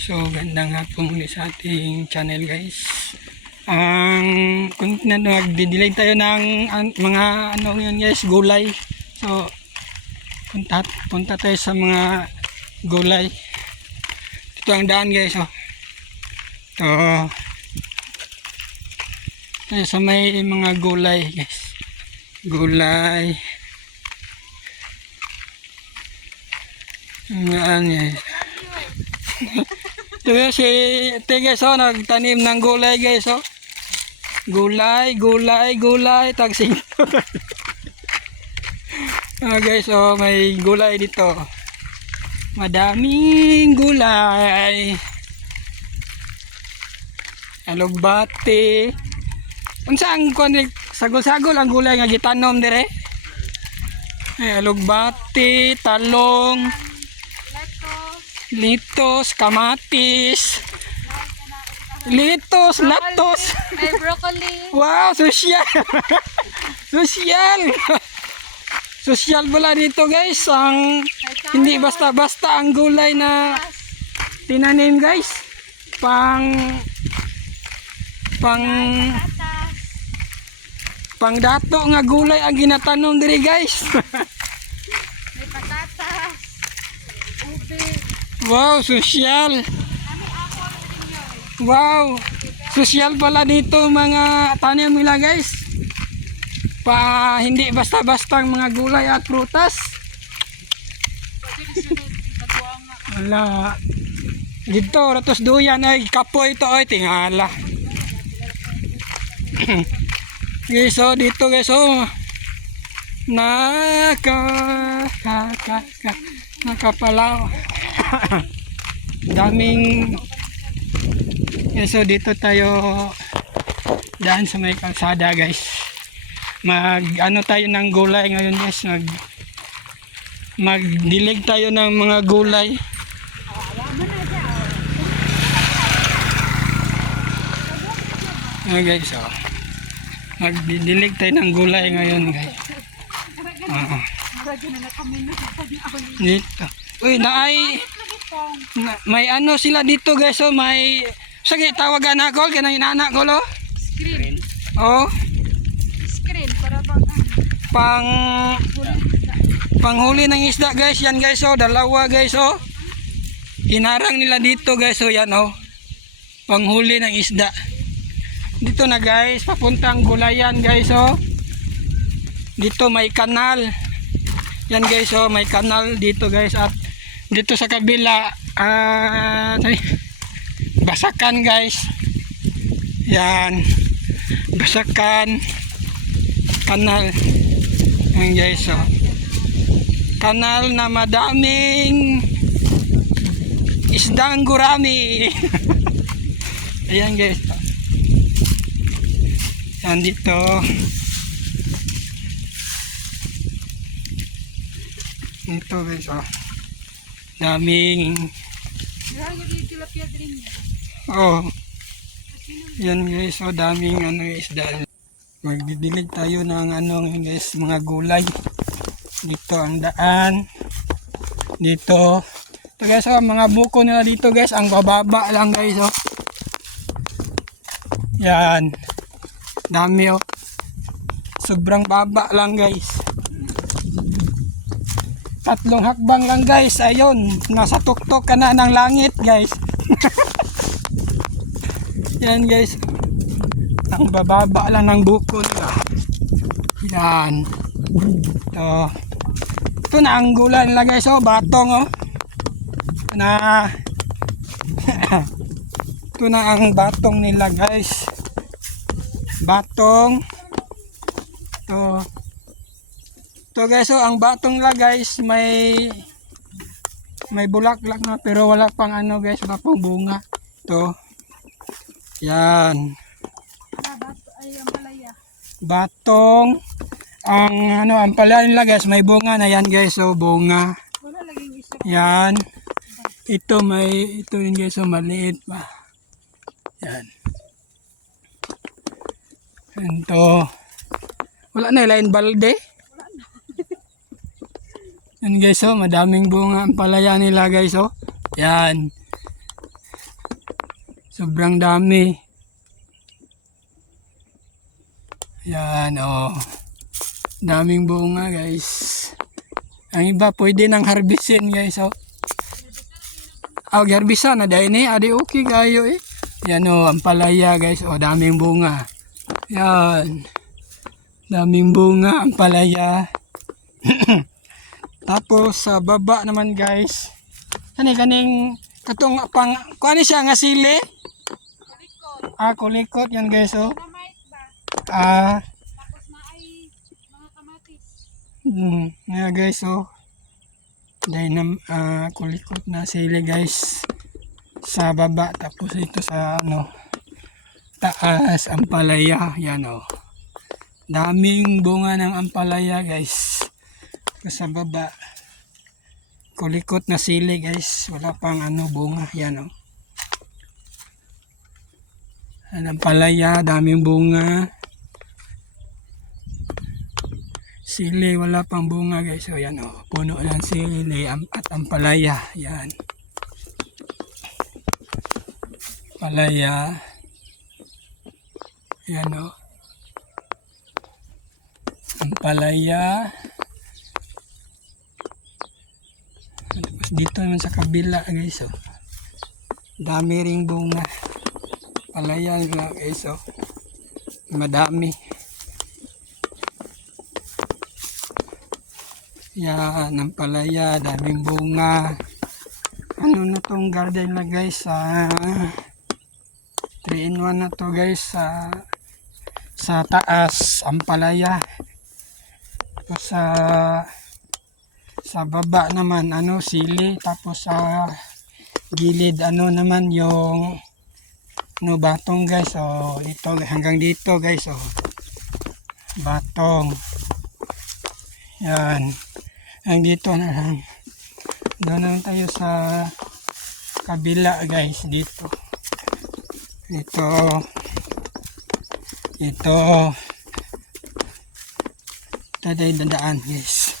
So, gandang hapon muli sa ating channel, guys. Kung nagdi-delay tayo ng mga ano yun, guys, gulay. So, punta tayo sa mga gulay. Ito ang daan, guys. Oh. Ito sa may mga gulay, guys. Gulay. Yan, guys. Ito guys, oh, nagtanim ng gulay, guys, oh. Gulay, tagsing. Guys, oh, may gulay dito. Madaming gulay. Alugbati. Unsa ang sagol-sagol ang gulay nga gitanom dire? Alugbati, talong, litos, kamatis, latos. Ay, broccoli. Wow, sosyal. Sosyal pala dito, guys. Hindi basta-basta ang gulay na tinanim, guys. Pang dato nga gulay ang ginatanom diri, guys. May patatas. Ube. Wow, sosyal. Wow, sosyal pala dito mga tanim nila, guys. Hindi basta-basta mga gulay at prutas. Wala. Dito, ratos duyan ay kapoy ito ay tingala. Guys, so dito, guys, so nakapalaw. Daming. Guys, so dito tayo daan sa may kalsada, guys. Ano tayo ng gulay ngayon, guys. Magdilig tayo ng mga gulay. Guys, oh. Magdidilig tayo ng gulay ngayon, guys. Dito. Uy, may ano sila dito, guys. Oh, may sige tawagan ako kanang inaanak ko, lo. Screen. Oh. Screen para Panghuli ng isda, guys. Yan, guys, oh, dalawa, guys, oh. Hinarang nila dito, guys, oh, yan, oh. Panghuli ng isda. Dito na, guys, papuntang gulayan, guys, oh. Dito may kanal. Yan, guys, oh, may kanal dito, guys, at dito sa kabila basakan, guys. Yan. Basakan. Kanal. Yan, guys, oh. Kanal na madaming isdang gurami. Ayan, guys. Yan dito. Ito, guys, oh. Daming. Oh. Yan, guys, oh, daming ano, isda. Magdidilig tayo ng ano, guys, mga gulay. Dito ang daan. Dito. Ito, guys, oh, mga buko nila dito, guys. Ang bababa lang, guys, oh. Yan. Dami, oh. Sobrang baba lang, guys. 3 hakbang lang, guys. Ayun, nasa tuktok ka na ng langit, guys. Yan, guys. Ang bababa lang ng buko nila. Yan. Ito na ang gulay nila, guys, oh. Batong, oh. Ito na ang batong nila, guys. Batong. Ito, guys, oh, ang batong nila, guys, may bulaklak na pero wala pang ano, guys, wala pang bunga. Ito. Yan. Batong. Ang palaya nila, guys, may bunga na yan, guys, so bunga. Yan. Ito yun, guys, so maliit pa. Yan. Ito. Wala na ilain balde. Yan, guys, oh, madaming bunga ang palaya nila, guys, oh. Yan. Sobrang dami. Yan, oh. Daming bunga, guys. Ang iba, pwede nang harvestin, guys, oh. Garbisa na dahil ni. Adi, okay kayo, eh. Yan, oh, ang palaya, guys. Oh, daming bunga. Yan. Daming bunga, ang palaya. Tapos, sa baba naman, guys. Kaning katong pang kuani siya nga sili. Kulikot. Kulikot yan guys oh. Dynamite ba? Tapos na ay mga kamatis. Nga guys oh. Kulikot na sili guys. Sa baba tapos ito sa taas ampalaya yan oh. Daming bunga ng ampalaya guys. Sa baba. Kulikot na sili guys, wala pang bunga, yan oh. Ang palaya, daming bunga. Sili, wala pang bunga guys, so yan oh. Puno ng sili at ang palaya, yan. Palaya. Yan oh. Ang palaya. Dito naman sa kabila guys oh. Dami ring bunga. Palaya nga guys oh. Madami. Yan ang palaya, daming bunga. Ano na tong garden na guys 3-in-1 na to guys sa taas ang palaya. Tapos sa baba naman sili, tapos sa gilid naman yung batong guys oh. Ito hanggang dito guys oh. Batong. Yan. Hanggang dito na lang. Doon naman tayo sa kabila guys dito. Ito tayo dadaan guys.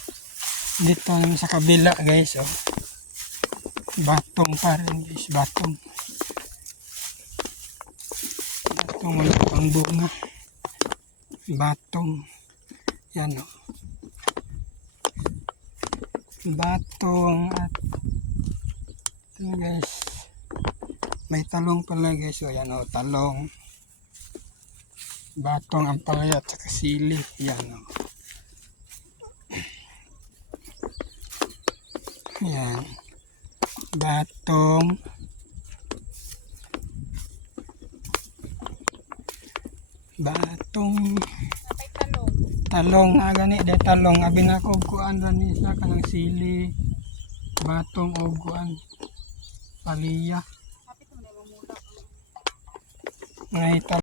Dito naman sa kabila guys oh. Batong pa rin guys, batong wala pang bunga. Batong yan oh. Batong at ito guys, may talong pala guys oh. Yan oh, talong, batong, ampalaya at saka sili, yan oh. Yan. Batong. Napay talong. Talong na gani. Dahil talong. Abi na ko kuan rin isa kanang sili. Batong o kuan. Paliya. Kapit mo na mamula. Ngay